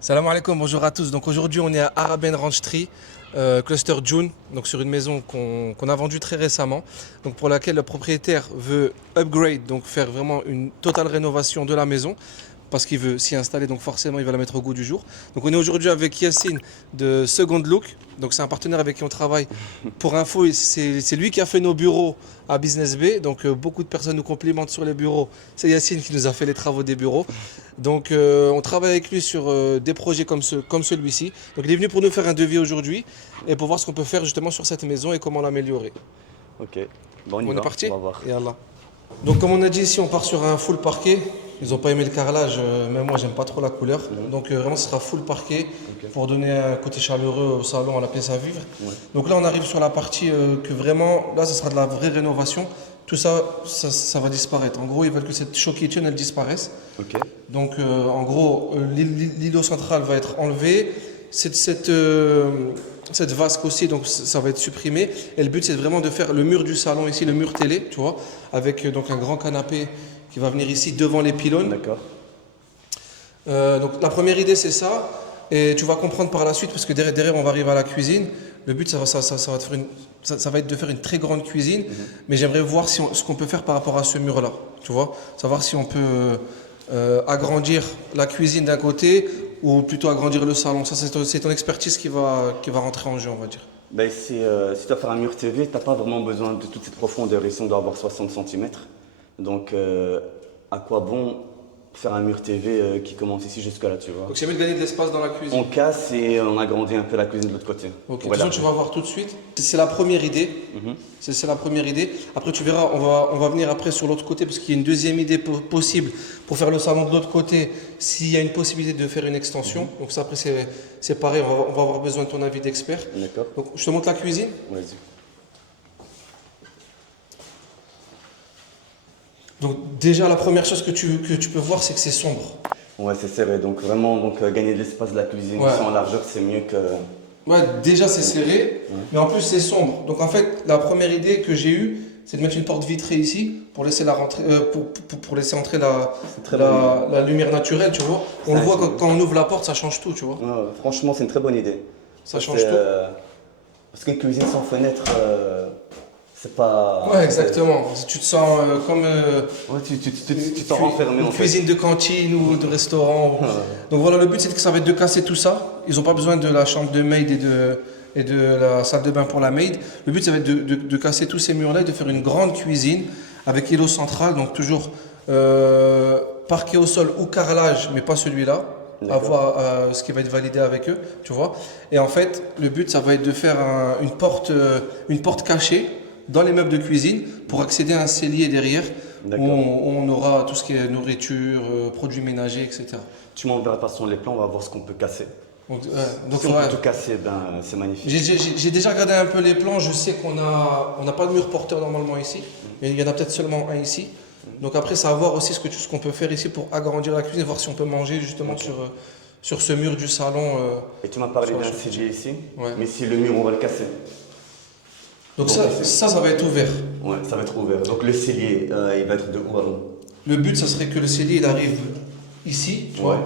Salam alaikum, bonjour à tous. Donc aujourd'hui on est à Araben Ranch Tree, cluster June, donc sur une maison qu'on a vendue très récemment, donc pour laquelle le propriétaire veut upgrade, donc faire vraiment une totale rénovation de la maison, parce qu'il veut s'y installer, donc forcément il va la mettre au goût du jour. Donc on est aujourd'hui avec Yassine de Second Look, donc c'est un partenaire avec qui on travaille. Pour info, c'est lui qui a fait nos bureaux à Business Bay, donc beaucoup de personnes nous complimentent sur les bureaux. C'est Yassine qui nous a fait les travaux des bureaux. Donc on travaille avec lui sur des projets comme celui-ci. Donc il est venu pour nous faire un devis aujourd'hui et pour voir ce qu'on peut faire justement sur cette maison et comment l'améliorer. Ok, bon, On est parti. On va voir. Yallah. Donc comme on a dit ici, on part sur un full parquet. Ils n'ont pas aimé le carrelage, même moi j'aime pas trop la couleur. Donc vraiment ce sera full parquet pour donner un côté chaleureux au salon, à la pièce à vivre. Donc là on arrive sur la partie que vraiment, là ce sera de la vraie rénovation. Tout ça, ça va disparaître. En gros, ils veulent que cette show kitchen elle disparaisse. Donc en gros, l'îlot central va être enlevé. Cette vasque aussi, donc ça va être supprimé. Et le but c'est vraiment de faire le mur du salon ici, le mur télé, tu vois, avec donc un grand canapé qui va venir ici devant les pylônes. D'accord. Donc la première idée c'est ça, et tu vas comprendre par la suite parce que derrière on va arriver à la cuisine. Le but ça va être de faire une très grande cuisine, mais j'aimerais voir ce qu'on peut faire par rapport à ce mur là, tu vois, savoir si on peut agrandir la cuisine d'un côté ou plutôt agrandir le salon. Ça c'est ton expertise qui va rentrer en jeu, on va dire. Ben, si tu dois faire un mur TV, tu n'as pas vraiment besoin de toute cette profondeur. Ici on doit avoir 60 cm. Donc à quoi bon faire un mur TV qui commence ici jusqu'à là, tu vois. Donc c'est mieux de gagner de l'espace dans la cuisine. On casse et on agrandit un peu la cuisine de l'autre côté. Ok, de toute façon tu vas voir tout de suite. C'est la première idée. C'est la première idée. Après tu verras, on va venir après sur l'autre côté parce qu'il y a une deuxième idée possible pour faire le salon de l'autre côté s'il y a une possibilité de faire une extension. Donc ça après c'est pareil, on va avoir besoin de ton avis d'expert. D'accord. Donc je te montre la cuisine. Vas-y. Donc déjà la première chose que tu peux voir c'est que c'est sombre. Ouais, c'est serré. Donc vraiment gagner de l'espace de la cuisine en largeur, c'est mieux que... Ouais, déjà c'est serré, mais en plus c'est sombre. Donc en fait, la première idée que j'ai eue, c'est de mettre une porte vitrée ici pour laisser pour laisser entrer la lumière naturelle, tu vois. On le voit quand on ouvre la porte, ça change tout, tu vois. Ouais, franchement, c'est une très bonne idée. Ça change tout. Parce qu'une cuisine sans fenêtre, c'est pas... Ouais, exactement. Tu te sens comme Ouais, tu t'en renfermes une cuisine de cantine ou de restaurant. Donc voilà, le but c'est que ça va être de casser tout ça. Ils n'ont pas besoin de la chambre de maid et de la salle de bain pour la maid. Le but ça va être de casser tous ces murs-là et de faire une grande cuisine avec îlot central, donc toujours parquet au sol ou carrelage, mais pas celui-là. À voir ce qui va être validé avec eux, tu vois. Et en fait, le but ça va être de faire une porte cachée dans les meubles de cuisine pour accéder à un cellier derrière où on aura tout ce qui est nourriture, produits ménagers, etc. Tu m'enverras pas sur les plans, on va voir ce qu'on peut casser. Donc si on peut tout casser, ben, c'est magnifique. J'ai déjà regardé un peu les plans, je sais qu'on n'a pas de mur porteur normalement ici, mais il y en a peut-être seulement un ici. Donc après, ça va voir aussi ce qu'on peut faire ici pour agrandir la cuisine, voir si on peut manger justement sur ce mur du salon. Et tu m'as parlé d'un cellier ici, mais si le mur, on va le casser. Donc ça va être ouvert. Ouais, ça va être ouvert. Donc le cellier, il va être de où alors? Le but, ça serait que le cellier, il arrive ici, tu vois,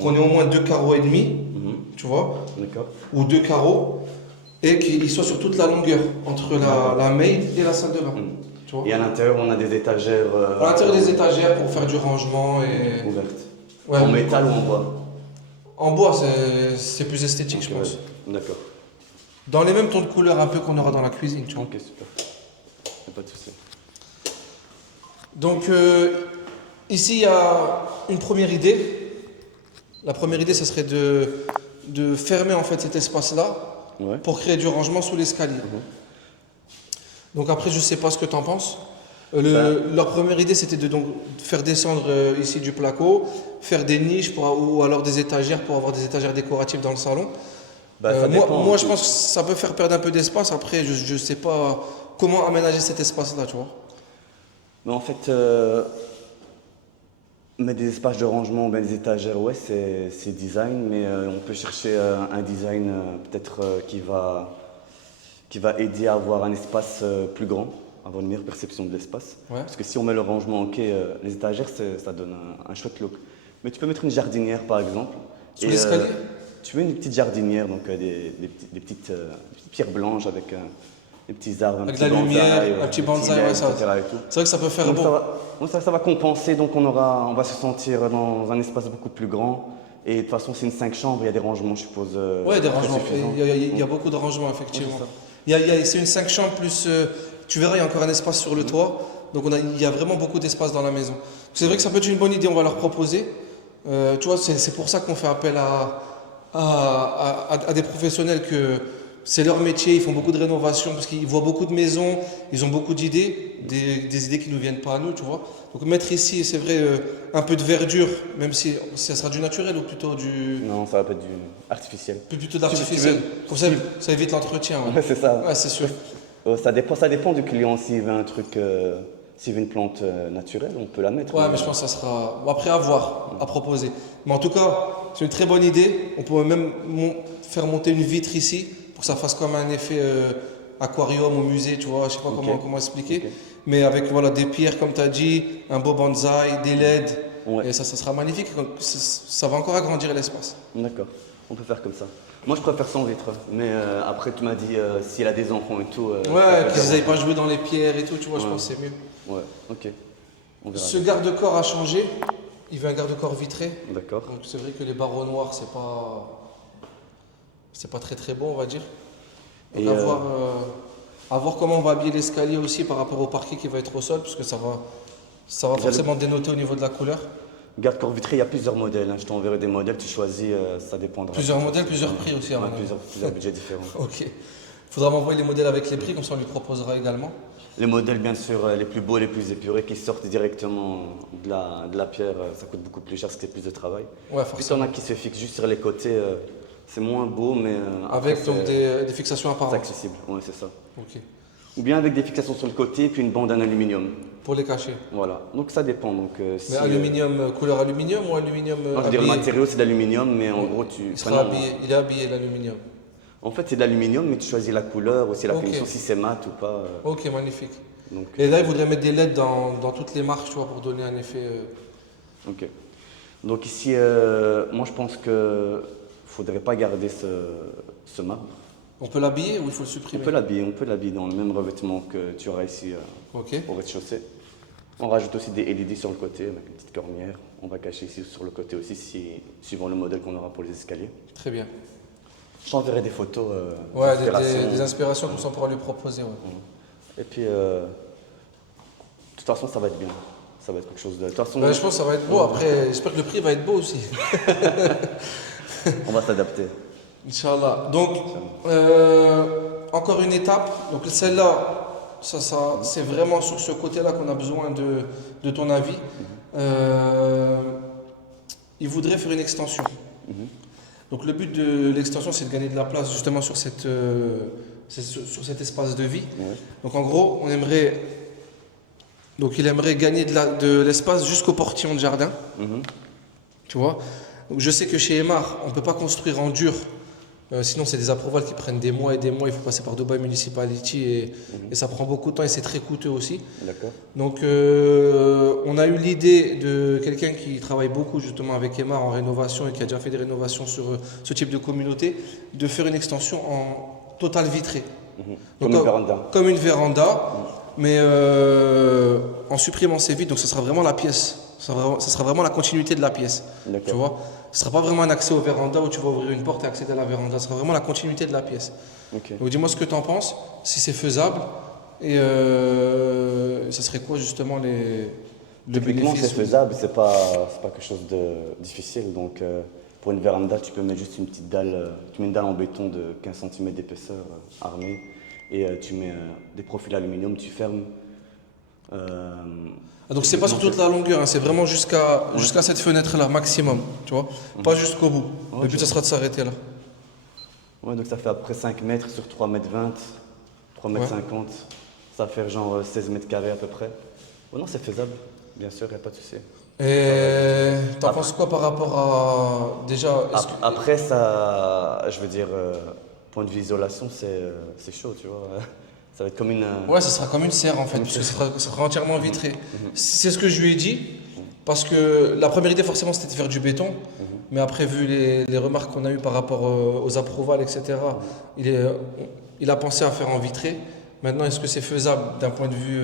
qu'on ait au moins 2 carreaux et demi, tu vois, ou 2 carreaux, et qu'il soit sur toute la longueur, entre la maid et la salle de bain. Tu vois. Et à l'intérieur, on a des étagères... à l'intérieur des étagères pour faire du rangement et... Ouvertes. Ouais, en métal ou en bois? En bois, c'est plus esthétique, je pense. D'accord. Dans les mêmes tons de couleur un peu qu'on aura dans la cuisine, tu vois. Ok, super. Pas de souci. Donc ici, il y a une première idée. La première idée, ce serait de fermer en fait cet espace-là pour créer du rangement sous l'escalier. Donc après, je ne sais pas ce que tu en penses. Leur première idée, c'était de faire descendre ici du placo, faire des niches ou alors des étagères pour avoir des étagères décoratives dans le salon. Bah, ça dépend. Moi, je pense que ça peut faire perdre un peu d'espace. Après, je sais pas comment aménager cet espace-là, tu vois. Mais en fait, mettre des espaces de rangement ou bien des étagères, ouais, c'est design, mais on peut chercher un design peut-être qui va aider à avoir un espace plus grand, avoir une meilleure perception de l'espace. Ouais. Parce que si on met le rangement, ok, les étagères, ça donne un chouette look. Mais tu peux mettre une jardinière, par exemple. Sous l'escalier? Tu mets une petite jardinière, donc des petites pierres blanches avec des petits arbres, Avec de la lumière, un petit bonsaï, ouais, ça. etc. et tout. C'est vrai que ça peut faire Donc beau. ça va compenser, donc on va se sentir dans un espace beaucoup plus grand. Et de toute façon, c'est une 5 chambres, il y a des rangements, je suppose. Ouais, des très rangements. suffisants. Il y a beaucoup de rangements, effectivement. Ouais, C'est une 5 chambres plus. Tu verras, il y a encore un espace sur le toit. Donc il y a vraiment beaucoup d'espace dans la maison. C'est vrai que ça peut être une bonne idée, on va leur proposer. Tu vois, c'est pour ça qu'on fait appel à des professionnels que c'est leur métier, ils font beaucoup de rénovations parce qu'ils voient beaucoup de maisons, ils ont beaucoup d'idées, des idées qui ne nous viennent pas à nous, tu vois. Donc mettre ici, c'est vrai, un peu de verdure, même si ça sera du naturel ou plutôt Non, ça va pas être du artificiel. plutôt d'artificiel. Comme ça évite l'entretien. Ouais, Ouais, c'est ça. ouais, c'est sûr. Ça dépend du client. S'il veut un truc, s'il veut une plante naturelle, on peut la mettre. Ouais, mais je pense que ça sera. Bon, après, à voir, à proposer. Mais en tout cas, c'est une très bonne idée. On pourrait même faire monter une vitre ici pour que ça fasse comme un effet aquarium au musée, tu vois. Je sais pas comment expliquer. Ok. Mais avec voilà, des pierres, comme tu as dit, un beau bonsaï, des LED. Ouais. Et ça sera magnifique. Ça va encore agrandir l'espace. D'accord, on peut faire comme ça. Moi, je préfère sans vitre. Mais après, tu m'as dit s'il a des enfants et tout. ça Ouais, peut qu'ils faire- n'aillent pas jouer dans les pierres et tout, tu vois, je Ouais. pense que c'est mieux. Ouais, ok. On verra. Ce garde-corps a changé. Il veut un garde-corps vitré. D'accord. Donc c'est vrai que les barreaux noirs, c'est pas très très bon, on va dire. Donc Et, à voir comment on va habiller l'escalier aussi par rapport au parquet qui va être au sol, parce que ça va forcément dénoter au niveau de la couleur. Garde-corps vitré, il y a plusieurs modèles. Hein. Je t'enverrai des modèles, tu choisis, ça dépendra. Plusieurs modèles, plusieurs prix aussi. à Ouais, mon avis. plusieurs budgets différents. Ok. Il faudra m'envoyer les modèles avec les prix, comme ça on lui proposera également. Les modèles, bien sûr, les plus beaux, les plus épurés, qui sortent directement de la pierre, ça coûte beaucoup plus cher, c'était plus de travail. Ouais, Puis il y en forcément. a qui se fixent juste sur les côtés, c'est moins beau, mais Avec après, donc des fixations c'est apparentes. accessible. Ouais, c'est ça. Ok. Ou bien avec des fixations sur le côté, puis une bande en aluminium. Pour les cacher. Voilà. Donc ça dépend. Donc, Mais aluminium, couleur aluminium ou aluminium moi, je veux dire, le habillé? matériau, c'est de l'aluminium, mais en gros, Il sera habillé, il est habillé l'aluminium. En fait, c'est de l'aluminium, mais tu choisis la couleur, aussi la Ok. finition, si c'est mat ou pas. Ok, magnifique. Donc, Et là, il voudrait mettre des LED dans toutes les marques, tu vois, pour donner un effet. ok. Donc ici, moi, je pense que faudrait pas garder ce marbre. On peut l'habiller ou il faut le On supprimer? peut l'habiller dans le même revêtement que tu auras ici Ok. au rez-de-chaussée. On rajoute aussi des LED sur le côté avec une petite cornière. On va cacher ici sur le côté aussi, suivant le modèle qu'on aura pour les escaliers. Très bien. Je t'enverrai des photos. Ouais, d'inspiration. des inspirations comme ça on pourra lui proposer. Ouais. Et puis, de toute façon, ça va être bien. Ça va être quelque chose de. De toute façon, Ben, je pense que ça va être beau. Après, j'espère que le prix va être beau aussi. on va s'adapter. Inch'Allah. Donc, encore une étape. Donc, celle-là, c'est vraiment sur ce côté-là qu'on a besoin de ton avis. Il voudrait faire une extension. Donc, le but de l'extension, c'est de gagner de la place justement sur cet espace de vie. Ouais. Donc, en gros, il aimerait gagner de l'espace jusqu'au portillon de jardin. Mhm. Tu vois? Donc, je sais que chez Emar, on ne peut pas construire en dur. Sinon, c'est des approvals qui prennent des mois et des mois. Il faut passer par Dubai Municipality et ça prend beaucoup de temps et c'est très coûteux aussi. D'accord. Donc, on a eu l'idée de quelqu'un qui travaille beaucoup justement avec Emar en rénovation et qui a déjà fait des rénovations sur ce type de communauté, de faire une extension en total vitré. Mhm. Donc, Comme une véranda. Comme une véranda, mais en supprimant ces vitres. Donc, ce sera vraiment la pièce. Ça sera vraiment la continuité de la pièce. D'accord. Tu vois? Ce ne sera pas vraiment un accès au véranda où tu vas ouvrir une porte et accéder à la véranda. Ce sera vraiment la continuité de la pièce. Ok. Donc dis-moi ce que tu en penses, si c'est faisable. Et ça serait quoi justement le Techniquement, bénéfice? c'est faisable, c'est pas quelque chose de difficile. Donc, pour une véranda, tu peux mettre juste une petite dalle, tu mets une dalle en béton de 15 cm d'épaisseur armée et tu mets des profils aluminium, tu fermes. Ah, donc c'est pas sur toute la longueur, hein, c'est vraiment jusqu'à cette fenêtre-là, maximum. Tu vois? Pas jusqu'au bout. Le but, ça sera de s'arrêter là. Ouais, donc ça fait à peu près 5 mètres sur 3 mètres 20, 3 mètres Ouais. 50. Ça fait genre 16 mètres carrés à peu près. Oh non, c'est faisable, bien sûr, il n'y a pas de souci. Et t'en Après, penses quoi par rapport à déjà est-ce que après, ça, je veux dire, point de vue isolation, c'est chaud, tu vois. Ça va être comme une. ouais, ça sera comme une serre en fait, Une parce que serre. ça sera entièrement vitré. C'est ce que je lui ai dit, parce que la première idée forcément c'était de faire du béton, mais après vu les remarques qu'on a eues par rapport aux approvals, etc., il, est, il a pensé à faire en vitré. Maintenant, est-ce que c'est faisable d'un point de vue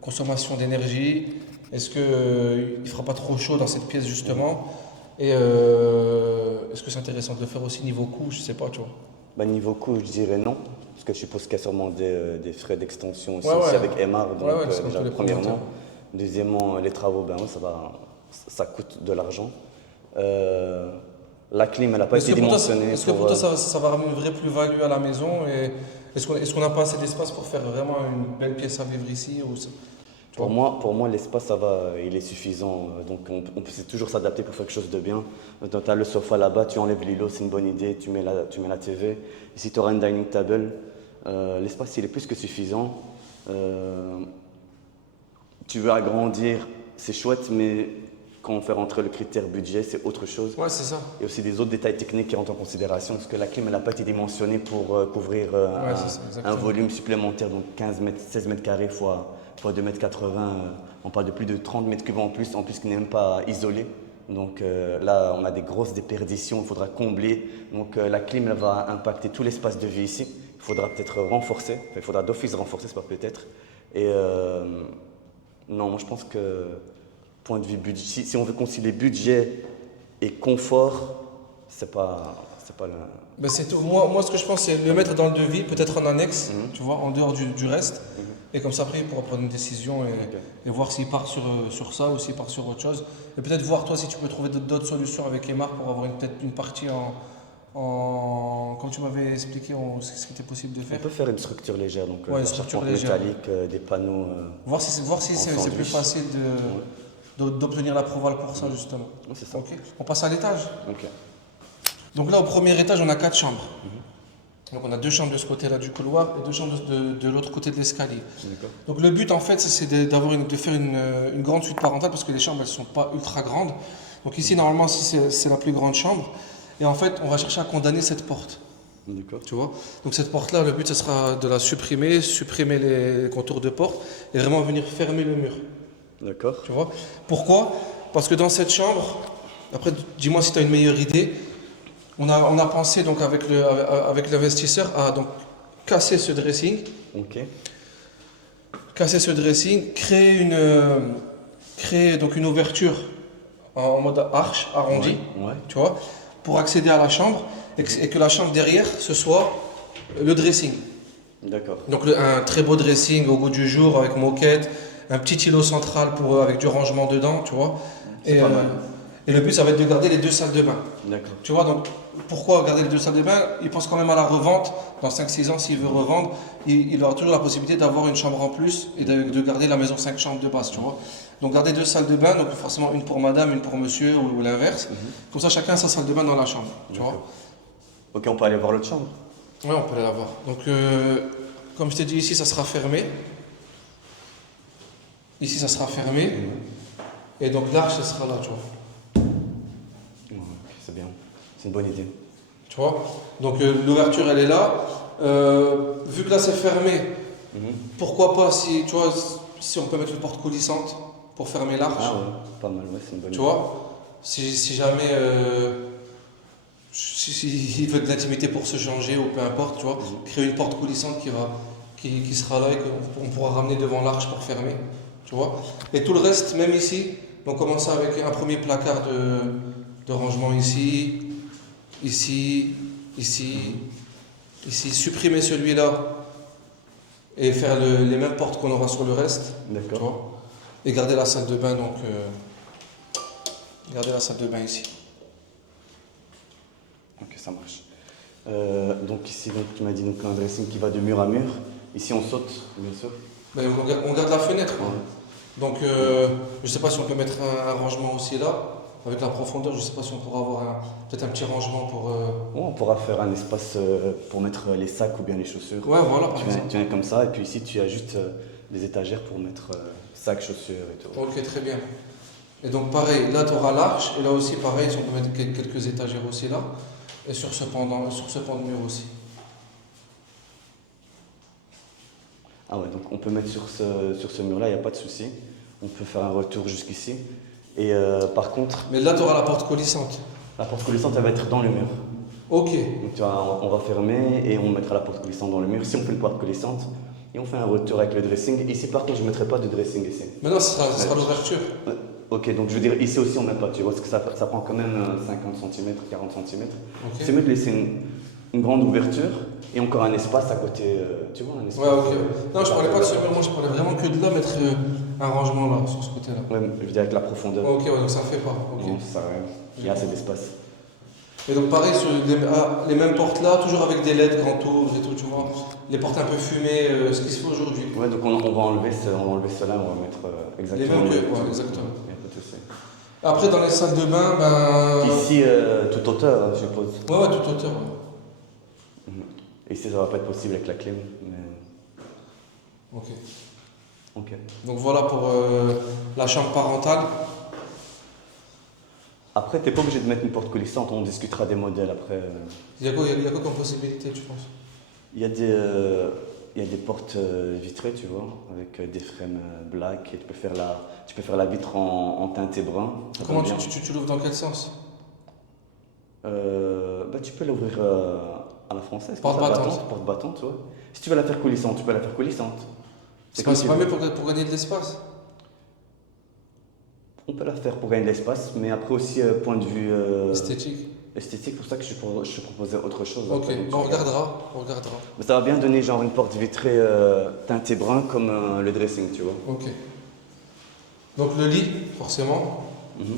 consommation d'énergie? Est-ce que il fera pas trop chaud dans cette pièce justement? Et est-ce que c'est intéressant de le faire aussi niveau coût? Je sais pas, tu vois. Bah, niveau coût, je dirais non, parce que je suppose qu'il y a sûrement des frais d'extension aussi, Ouais, aussi ouais. avec Emar, donc Ouais, ouais, c'est comme déjà tous les premièrement. promoteurs. Deuxièmement, les travaux, ben ouais, ça coûte de l'argent. Euh, la clim, elle n'a pas Est-ce été que pour toi, dimensionnée est-ce que pour. pour toi ça va ramener une vraie plus-value à la maison et est-ce qu'on n'a pas assez d'espace pour faire vraiment une belle pièce à vivre ici ou tu vois? Pour moi, l'espace, ça va, il est suffisant. Donc, on peut toujours s'adapter pour faire quelque chose de bien. Tu as le sofa là-bas, tu enlèves l'îlot, c'est une bonne idée, tu mets la TV. Ici, tu auras une dining table. L'espace, il est plus que suffisant. Euh, Tu veux agrandir, c'est chouette, mais quand on fait rentrer le critère budget, c'est autre chose. Ouais, c'est ça. Il y a aussi des autres détails techniques qui rentrent en considération, parce que la clim, elle n'a pas été dimensionnée pour couvrir Ouais, c'est ça, un exactement. volume supplémentaire, donc 15 mètres, 16 mètres carrés fois 2 mètres 80. On parle de plus de 30 mètres cubes en plus qui n'est même pas isolé. Donc là, on a des grosses déperditions, il faudra combler. Donc la clim, elle va impacter tout l'espace de vie ici. Il faudra peut-être renforcer, enfin, il faudra d'office renforcer, c'est pas peut-être. Et non, moi je pense que point de vue budget, si on veut concilier budget et confort, c'est pas le. Ben, c'est tout. Moi, ce que je pense, c'est le mettre dans le devis, peut-être en annexe, tu vois, en dehors du reste. Et comme ça, après, il pourra prendre une décision et voir s'il part sur ça ou s'il part sur autre chose. Et peut-être voir, toi, si tu peux trouver d'autres solutions avec Emar pour avoir peut-être une partie comme tu m'avais expliqué, ce qui était possible de On faire. peut faire une structure légère, donc Ouais, une la structure charpente légère. métallique, des panneaux. Voir si En c'est plus sandwich. facile d'obtenir l'approval pour ça, justement. Ouais, c'est ça. Ok. On passe à l'étage. Ok. Donc là, au premier étage, on a 4 chambres. Donc on a 2 chambres de ce côté-là du couloir et 2 chambres de l'autre côté de l'escalier. D'accord. Donc le but, en fait, c'est de faire une grande suite parentale parce que les chambres, elles ne sont pas ultra grandes. Donc ici, normalement, c'est la plus grande chambre. Et en fait, on va chercher à condamner cette porte. D'accord. Tu vois? Donc cette porte-là, le but, ce sera de la supprimer les contours de porte et vraiment venir fermer le mur. D'accord. Tu vois? Pourquoi? Parce que dans cette chambre, après, dis-moi si tu as une meilleure idée, on a pensé donc avec l'investisseur à donc casser ce dressing, Ok. créer donc une ouverture en mode arche arrondie, Ouais. tu vois, pour accéder à la chambre et que la chambre derrière ce soit le dressing. D'accord. Donc un très beau dressing au goût du jour avec moquette, un petit îlot central avec du rangement dedans, tu vois. C'est Et, pas mal. et le but ça va être de garder les 2 salles de bain. D'accord. Tu vois, donc pourquoi garder les 2 salles de bain? Il pense quand même à la revente. Dans 5-6 ans, s'il veut revendre, il aura toujours la possibilité d'avoir une chambre en plus et de garder la maison 5 chambres de base, tu vois. Donc garder 2 salles de bain, donc forcément une pour madame, une pour monsieur ou l'inverse. Comme ça, chacun a sa salle de bain dans la chambre, tu vois. Ok, on peut aller voir l'autre chambre. Ouais, on peut aller la voir. Donc, comme je t'ai dit, ici, ça sera fermé. Ici, ça sera fermé. Et donc, l'arche, elle sera là, tu vois. Ouais, ok, c'est bien. C'est une bonne idée. Tu vois? Donc, l'ouverture, elle est là. Vu que là, c'est fermé, pourquoi pas, si, tu vois, si on peut mettre une porte coulissante pour fermer l'arche, Ah ouais, pas mal, ouais, c'est une bonne tu idée. vois? Si jamais il veut de l'intimité pour se changer ou peu importe, tu vois, créer une porte coulissante qui sera là et qu'on pourra ramener devant l'arche pour fermer, tu vois. Et tout le reste, même ici, on commence avec un premier placard de rangement ici, ici, supprimer celui-là et faire les mêmes portes qu'on aura sur le reste, tu D'accord. vois. Et garder la salle de bain, donc garder la salle de bain ici. Ok, ça marche. Donc ici, donc, tu m'as dit donc, un dressing qui va de mur à mur. Ici, on saute, bien sûr. Ben, on garde la fenêtre, quoi. Ouais. Donc, je ne sais pas si on peut mettre un rangement aussi là. avec la profondeur, je ne sais pas si on pourra avoir peut-être un petit rangement pour. Ouais, on pourra faire un espace pour mettre les sacs ou bien les chaussures. Ouais, voilà, par Tu viens, exemple. tu viens comme ça, et puis ici tu as juste des étagères pour mettre sacs, chaussures et tout. Ok, très bien. Et donc, pareil, là, tu auras l'arche, et là aussi, pareil, si on peut mettre quelques étagères aussi là, et sur ce pan de mur aussi. Ah ouais, donc on peut mettre sur ce mur-là, il n'y a pas de souci. On peut faire un retour jusqu'ici. Et par contre, Mais là, tu auras la porte coulissante. la porte coulissante, elle va être dans le mur. Ok. Donc tu vois, on va fermer et on mettra la porte coulissante dans le mur. Si on fait une porte coulissante, et on fait un retour avec le dressing. Ici, par contre, je ne mettrai pas de dressing ici. Mais non, ce sera l'ouverture. Ouais. Ok, donc je veux dire, ici aussi, on ne met pas, tu vois, parce que ça prend quand même 50 cm, 40 cm. Ok. C'est mieux de laisser une grande ouverture et encore un espace à côté, tu vois, un espace. Ouais, ok. Non, je parlais pas de ce mur, moi, je parlais vraiment que de là, mettre un rangement là, sur ce côté-là. Ouais, je veux dire, avec la profondeur. Ok, ouais, donc ça fait pas. Ok. Non, ça, il y a assez d'espace. Et donc pareil, sur les mêmes portes là, toujours avec des LED grand tours et tout, tu vois. Les portes un peu fumées, ce qui se fait aujourd'hui. Ouais, donc on va enlever cela, on va mettre Les exactement. mêmes que, le- ouais, exactement. Il y a pas de souci. Après, dans les salles de bain, ben. Ici, toute hauteur, je suppose. Ouais, ouais, toute hauteur. Ouais. Mhm. Ici, ça va pas être possible avec la clim, mais Ok. ok. Donc voilà pour la chambre parentale. Après, t'es pas obligé de mettre une porte coulissante, on discutera des modèles après. Il y a quoi comme possibilité, tu penses? Il y a des portes vitrées, tu vois, avec des frames black, et tu peux faire la vitre en teinté brun. Ça Comment va bien. tu l'ouvres dans quel sens? Bah, tu peux l'ouvrir à la française. Porte comme ça, battante. Porte battante, ouais. Si tu veux la faire coulissante, tu peux la faire coulissante. C'est comme pas, tu pas veux. mieux pour gagner de l'espace? On peut la faire pour gagner de l'espace, mais après aussi, point de vue Esthétique. esthétique, pour ça que je te proposais autre chose. Ok, après, donc tu on regardes. regardera. On regardera. Mais ça va bien donner genre une porte vitrée teintée brun comme le dressing, tu vois. Ok. Donc le lit, forcément. Mhm.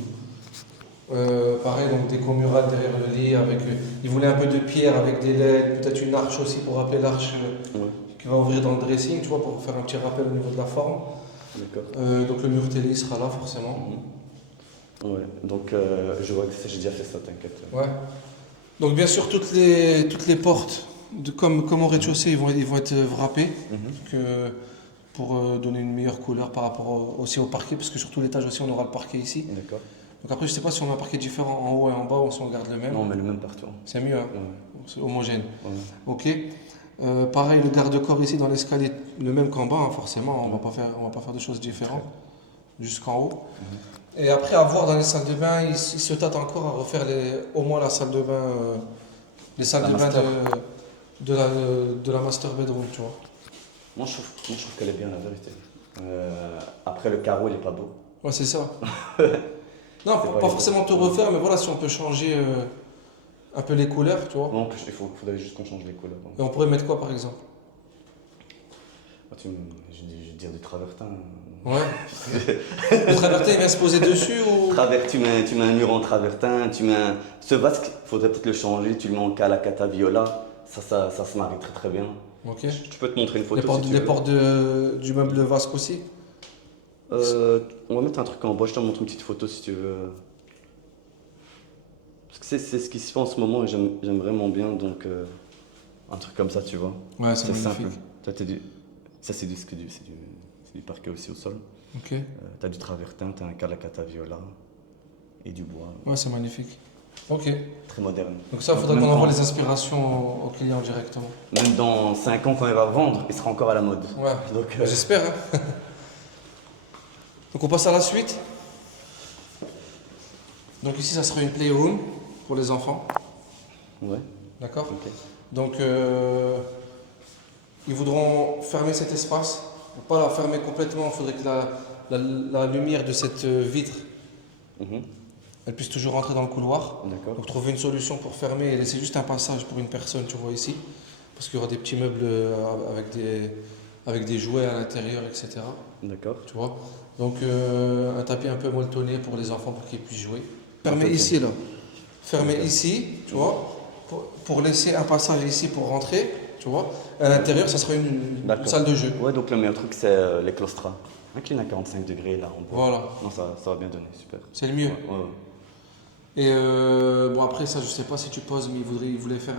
Pareil, donc déco murale derrière le lit. Il voulait un peu de pierre avec des LED, peut-être une arche aussi pour rappeler l'arche Ouais, qui va ouvrir dans le dressing, tu vois, pour faire un petit rappel au niveau de la forme. d'accord. Donc le mur télé il sera là forcément. Mhm. Ouais, donc je vois que j'ai déjà fait ça, t'inquiète. Ouais. Donc bien sûr toutes les portes, comme au rez-de-chaussée, ils vont être wrappées Mhm. que, pour donner une meilleure couleur par rapport aussi au parquet, parce que sur tout l'étage aussi on aura le parquet ici. D'accord. Donc après je sais pas si on a un parquet différent en haut et en bas ou si on garde le même. Non, mais le même partout. C'est mieux, hein. Ouais, C'est homogène. ouais. Ok. Pareil, le garde-corps ici dans l'escalier, le même qu'en bas, hein, forcément. On va pas faire de choses différentes jusqu'en haut. Et après, à voir dans les salles de bain, il se tâte encore à refaire au moins la salle de bain, les salles La de bain master. de la master bedroom, tu vois. Moi, je trouve qu'elle est bien, la vérité. Après, le carreau, il est pas beau. Ouais, c'est ça. Non, C'est pas vrai, forcément tout refaire, mais voilà, si on peut changer un peu les couleurs, tu vois. Non, faudrait juste qu'on change les couleurs. Et on pourrait mettre quoi, par exemple? Ah, je vais dire du travertin. Ouais. Le travertin, il vient se poser dessus ou... Tu mets un mur en travertin, ce vasque, faudrait peut-être le changer, tu le mets en calacatta viola, ça se marie très très bien. Ok. Je peux te montrer une photo Les portes, si tu les veux. portes du meuble vasque aussi? On va mettre un truc en bas, je te montre une petite photo si tu veux. Parce que c'est ce qui se fait en ce moment et j'aime vraiment bien, donc un truc comme ça, tu vois. Ouais, c'est simple. magnifique. Ça, c'est du parquet aussi au sol. Ok. T'as du travertin, t'as un calacatta viola et du bois. Ouais, c'est magnifique. Ok. Très moderne. Donc ça, il faudrait Même qu'on envoie quand- les inspirations au client directement. Même dans 5 ans, quand il va vendre, il sera encore à la mode. Ouais. Donc, J'espère. Hein. Donc on passe à la suite. Donc ici, ça sera une playroom pour les enfants. ouais, D'accord. ok. Donc ils voudront fermer cet espace. Pas la fermer complètement. Il faudrait que la lumière de cette vitre, Mhm. elle puisse toujours rentrer dans le couloir. D'accord. Donc trouver une solution pour fermer et laisser juste un passage pour une personne, tu vois ici. Parce qu'il y aura des petits meubles avec des jouets à l'intérieur, etc. D'accord. Tu vois. Donc un tapis un peu molletonné pour les enfants pour qu'ils puissent jouer. Fermer Ok. ici là. Fermer Ok. ici, tu vois. Pour laisser un passage ici pour rentrer, tu vois. À l'intérieur, ça sera une D'accord. salle de jeu. Ouais, donc le meilleur truc, c'est les claustras. Incline à 45 degrés, là, en bas. Voilà. Non, ça va bien donner, super. C'est le mieux. Ouais, ouais. Et bon, après, ça, je sais pas si tu poses, mais il voulait faire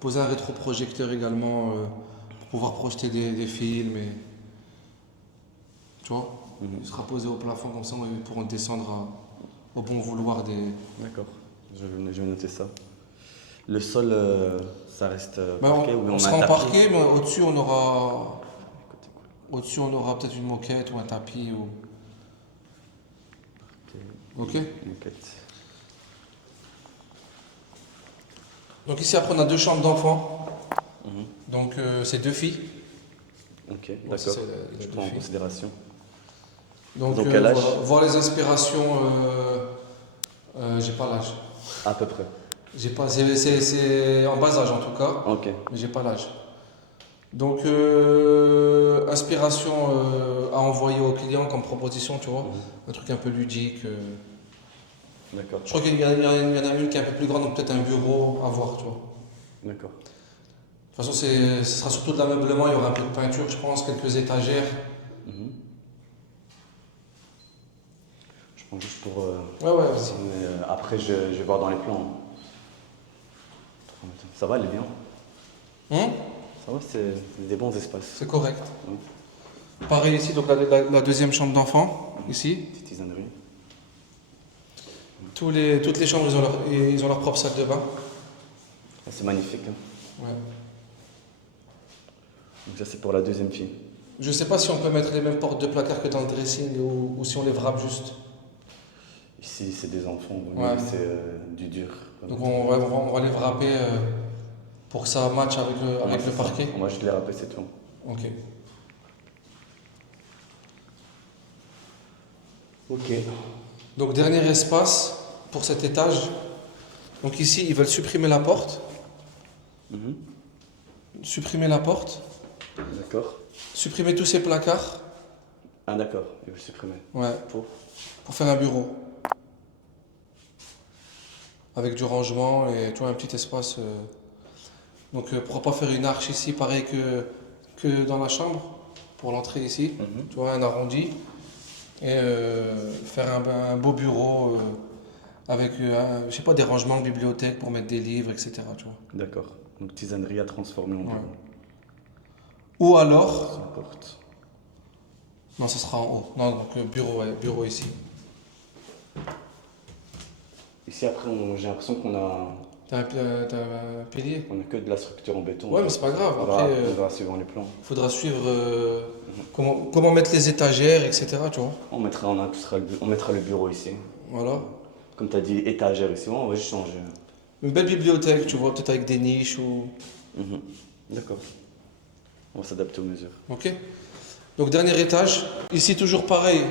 poser un rétroprojecteur également pour pouvoir projeter des films. Et, tu vois, il sera posé au plafond comme ça, ils pourront descendre au bon vouloir des. D'accord. Je vais noter ça. Le sol, ça reste Ben, parquet ou on on a sera un en tapis? parquet, mais au-dessus, on aura peut-être une moquette ou un tapis. Ok. Moquette. Donc ici, après, on a deux chambres d'enfants. Donc, c'est deux filles. Ok, Ouais, d'accord. ça, c'est Je deux prends en filles. considération. Donc, Ils ont quel âge? voilà. Voir les inspirations, j'ai pas l'âge. À peu près. J'ai pas, c'est en bas âge en tout cas, Ok. mais j'ai pas l'âge. Donc, inspiration à envoyer aux clients comme proposition, tu vois, un truc un peu ludique. D'accord. Je crois qu'il y en a une qui est un peu plus grande, donc peut-être un bureau à voir, tu vois. D'accord. De toute façon, ce sera surtout de l'ameublement, il y aura un peu de peinture, je pense, quelques étagères. Je prends juste pour. Ouais, ouais, vas-y. Mais, après, je vais voir dans les plans. Ça va, elle est bien. Hein? Ça va, c'est des bons espaces. C'est correct. Pareil ici, donc la deuxième chambre d'enfant, ici. Tisanerie. Toutes les chambres, ils ont leur propre salle de bain. Ah, c'est magnifique. Hein. Ouais. Donc ça, c'est pour la deuxième fille. Je sais pas si on peut mettre les mêmes portes de placard que dans le dressing ou si on les wrap juste. Ici, c'est des enfants, Ouais. c'est du dur. Donc on va les wrapper pour que ça matche avec le parquet. On va juste les râper, c'est tout. Ok. Ok. Donc dernier espace pour cet étage. Donc ici, ils veulent supprimer la porte. Supprimer la porte. D'accord. Supprimer tous ces placards. Ah d'accord, il veut supprimer. Ouais. Pour faire un bureau. Avec du rangement et tu vois, un petit espace. Donc pourquoi pas faire une arche ici, pareil que dans la chambre, pour l'entrée ici. Tu vois, un arrondi. Et faire un beau bureau avec, je sais pas, des rangements de bibliothèque pour mettre des livres, etc. Tu vois. D'accord. Donc tisanerie à transformer en bureau. Ou alors, Sur la porte. non, ça sera en haut. Non, donc bureau, ouais, bureau ici. Ici après, j'ai l'impression qu'on a T'as un pilier? que de la structure en béton. Ouais, mais c'est pas grave. On Après, verra suivant les plans. faudra suivre comment mettre les étagères, etc. Tu vois. On mettra le bureau ici. Voilà. Comme tu as dit, étagère ici, on va juste changer. Une belle bibliothèque, tu vois, peut-être avec des niches ou. D'accord. On va s'adapter aux mesures. Ok. Donc dernier étage. Ici toujours pareil,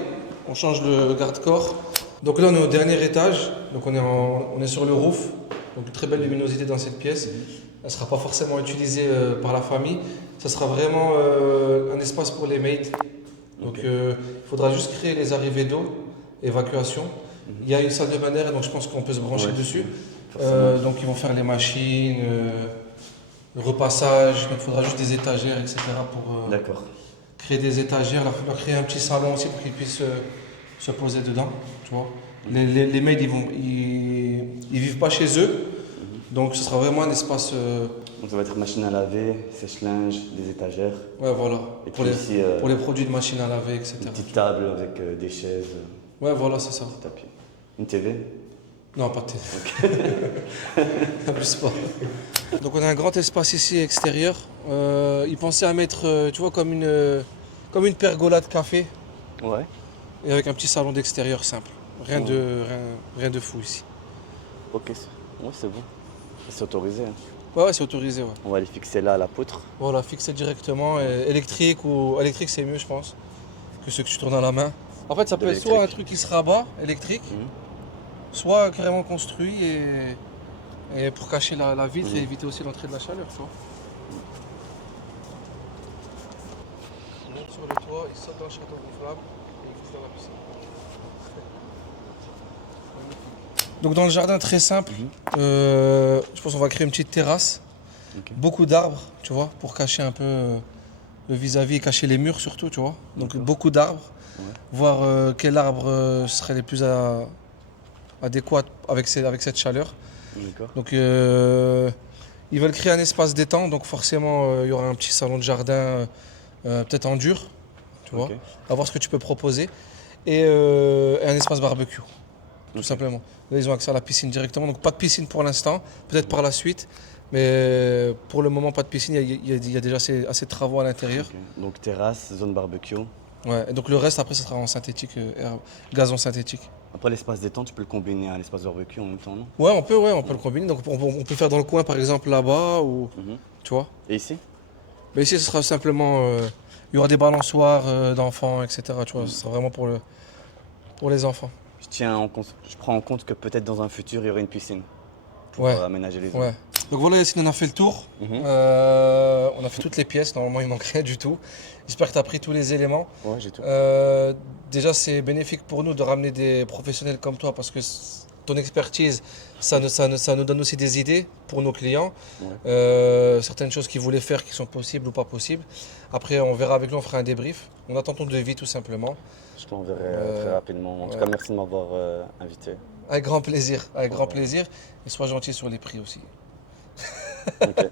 on change le garde-corps. Donc là on est au dernier étage, donc on est sur le roof. Donc une très belle luminosité dans cette pièce. Elle ne sera pas forcément utilisée par la famille. Ça sera vraiment un espace pour les maids. Donc il faudra juste créer les arrivées d'eau, évacuation. Il y a une salle de bain d'air, donc je pense qu'on peut se brancher dessus. Donc ils vont faire les machines, le repassage, donc il faudra juste des étagères, etc. pour D'accord. créer des étagères, leur créer un petit salon aussi pour qu'ils puissent se poser dedans. Tu vois. Les maids, ils vivent pas chez eux, donc ce sera vraiment un espace. Donc ça va être machine à laver, sèche-linge, des étagères. Ouais, voilà. Et Pour puis les, ici, pour les produits de machine à laver, etc. une petite table avec des chaises, Ouais, voilà, c'est ça. des tapis. Une TV. Non, pas de télé. Abuse pas. Donc on a un grand espace ici extérieur. Ils pensaient à mettre, tu vois, comme une pergola de café Ouais. et avec un petit salon d'extérieur simple. Rien de fou ici. Ok, ouais, c'est bon. C'est autorisé. Hein. Ouais, c'est autorisé. Ouais. On va les fixer là à la poutre. Voilà, fixé directement. Électrique c'est mieux, je pense, que ceux que tu tournes à la main. En fait, ça peut être soit un truc qui se rabat, électrique, soit carrément construit et pour cacher la vitre et éviter aussi l'entrée de la chaleur, tu vois. Il monte sur le toit, il saute dans le château gonflable et il glisse dans la piscine. Donc dans le jardin très simple, je pense qu'on va créer une petite terrasse, beaucoup d'arbres, tu vois, pour cacher un peu le vis-à-vis et cacher les murs surtout, tu vois. Donc beaucoup d'arbres, voir quels arbres seraient les plus adéquat avec cette chaleur. D'accord. Donc ils veulent créer un espace détente, donc forcément il y aura un petit salon de jardin, peut-être en dur, tu vois, Ok. à voir ce que tu peux proposer, et un espace barbecue, tout Ok. simplement. Là ils ont accès à la piscine directement, donc pas de piscine pour l'instant, peut-être par la suite, mais pour le moment pas de piscine, il y a déjà assez de travaux à l'intérieur. Ok. Donc terrasse, zone barbecue. Ouais, et donc le reste après ça sera en synthétique, gazon synthétique. Après l'espace détente, tu peux le combiner à l'espace barbecue en même temps, non? Ouais, on peut le combiner, donc on peut faire dans le coin par exemple là-bas, ou Mhm. tu vois. Et ici? Mais ici, ce sera simplement. Il y aura des balançoires d'enfants, etc. Tu vois, ce sera vraiment pour les enfants. Je prends en compte que peut-être dans un futur, il y aurait une piscine pour Ouais, aménager les zones. ouais. Donc voilà, Yacine, on a fait le tour. Mhm. On a fait toutes les pièces. Normalement, il manque rien du tout. J'espère que tu as pris tous les éléments. Ouais, j'ai tout. Déjà, c'est bénéfique pour nous de ramener des professionnels comme toi parce que ton expertise, ça nous donne aussi des idées pour nos clients. Ouais. Certaines choses qu'ils voulaient faire qui sont possibles ou pas possibles. Après, on verra avec lui, on fera un débrief. On attend ton devis tout simplement. Je t'enverrai Euh, très rapidement. En tout ouais. cas, merci de m'avoir invité. Avec grand plaisir, avec grand Ouais. plaisir. Et sois gentil sur les prix aussi. Ok.